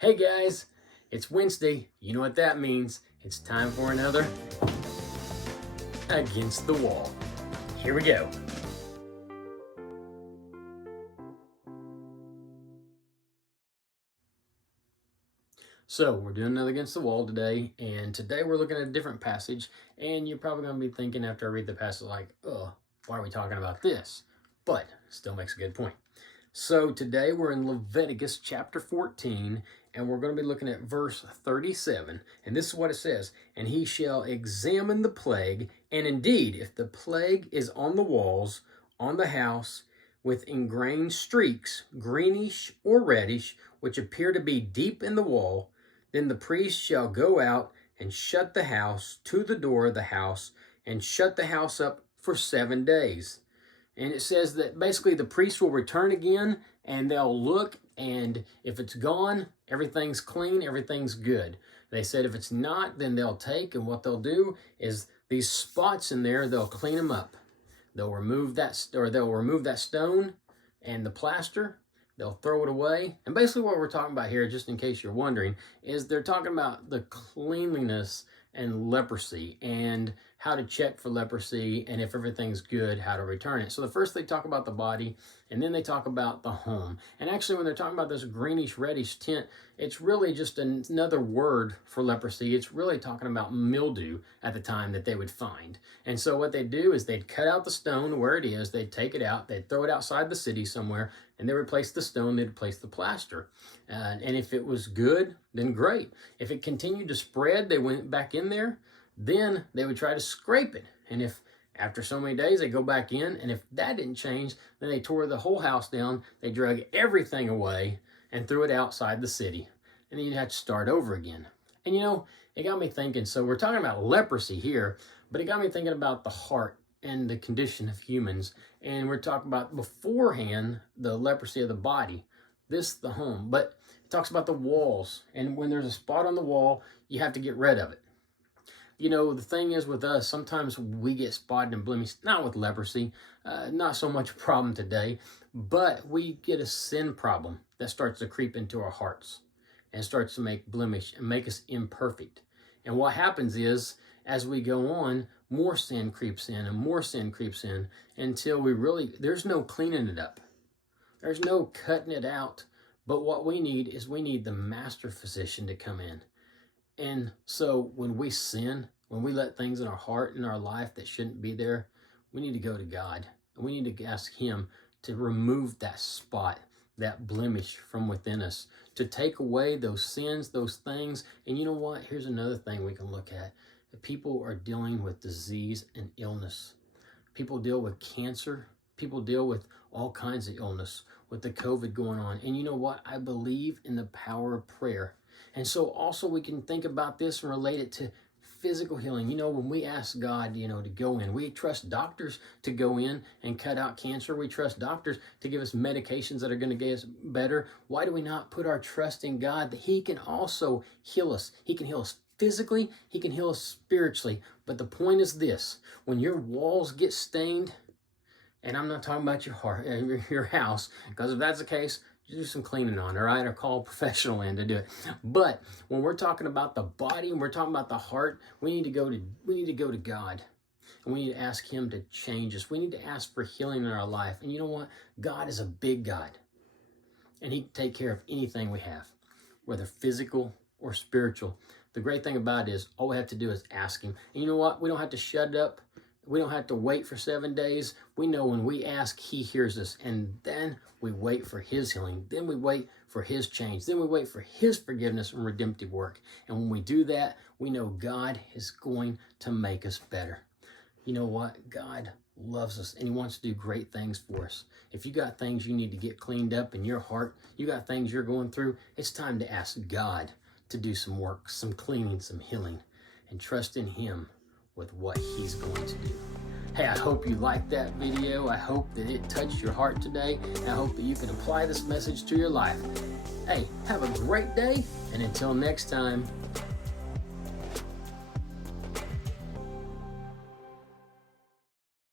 Hey guys, it's Wednesday. You know what that means. It's time for another Against the Wall. Here we go. So we're doing another Against the Wall today, and today we're looking at a different passage, and you're probably going to be thinking after I read the passage like, oh, why are we talking about this? But still makes a good point. So today we're in Leviticus chapter 14, and we're going to be looking at verse 37. And this is what it says: "And he shall examine the plague, and indeed, if the plague is on the walls, on the house, with ingrained streaks, greenish or reddish, which appear to be deep in the wall, then the priest shall go out and shut the house to the door of the house, and shut the house up for 7 days." And it says that basically the priest will return again and they'll look, and if it's gone, everything's clean, everything's good. They said if it's not, then they'll take, and what they'll do is these spots in there, they'll clean them up. They'll remove that stone and the plaster. They'll throw it away. And basically what we're talking about here, just in case you're wondering, is they're talking about the cleanliness and leprosy, and how to check for leprosy, and if everything's good, how to return it. So the first they talk about the body, and then they talk about the home. And actually when they're talking about this greenish reddish tint, it's really just another word for leprosy. It's really talking about mildew at the time that they would find. And so what they'd do is they'd cut out the stone where it is, they'd take it out, they'd throw it outside the city somewhere, and they replace the stone, they'd replace the plaster. And if it was good, then great. If it continued to spread, they went back in there, then they would try to scrape it. And if after so many days they go back in, and if that didn't change, then they tore the whole house down, they drug everything away and threw it outside the city. And then you'd have to start over again. And you know, it got me thinking, so we're talking about leprosy here, but it got me thinking about the heart and the condition of humans. And we're talking about beforehand the leprosy of the body, this the home, but it talks about the walls, and when there's a spot on the wall, you have to get rid of it. You know, the thing is with us, sometimes we get spotted and blemished, not with leprosy, not so much a problem today, but we get a sin problem that starts to creep into our hearts and starts to make blemish and make us imperfect. And what happens is, as we go on, more sin creeps in and more sin creeps in until there's no cleaning it up. There's no cutting it out. But what we need is we need the master physician to come in. And so when we sin, when we let things in our heart and our life that shouldn't be there, we need to go to God. And we need to ask him to remove that spot, that blemish from within us, to take away those sins, those things. And you know what? Here's another thing we can look at. People are dealing with disease and illness. People deal with cancer. People deal with all kinds of illness, with the COVID going on. And you know what? I believe in the power of prayer. And so also we can think about this and relate it to physical healing. You know, when we ask God, to go in, we trust doctors to go in and cut out cancer. We trust doctors to give us medications that are going to get us better. Why do we not put our trust in God that he can also heal us? He can heal us physically. He can heal us spiritually. But the point is this: when your walls get stained, and I'm not talking about your heart, your house, because if that's the case, do some cleaning on, all right, or call a professional in to do it. But when we're talking about the body and we're talking about the heart, we need to go to God, and we need to ask him to change us. We need to ask for healing in our life. And you know what? God is a big God, and he can take care of anything we have, whether physical or spiritual. The great thing about it is all we have to do is ask him. And you know what? We don't have to shut up. We don't have to wait for 7 days. We know when we ask, he hears us. And then we wait for his healing. Then we wait for his change. Then we wait for his forgiveness and redemptive work. And when we do that, we know God is going to make us better. You know what? God loves us, and he wants to do great things for us. If you got things you need to get cleaned up in your heart, you got things you're going through, it's time to ask God to do some work, some cleaning, some healing, and trust in him with what he's going to do. Hey, I hope you liked that video. I hope that it touched your heart today. And I hope that you can apply this message to your life. Hey, have a great day. And until next time,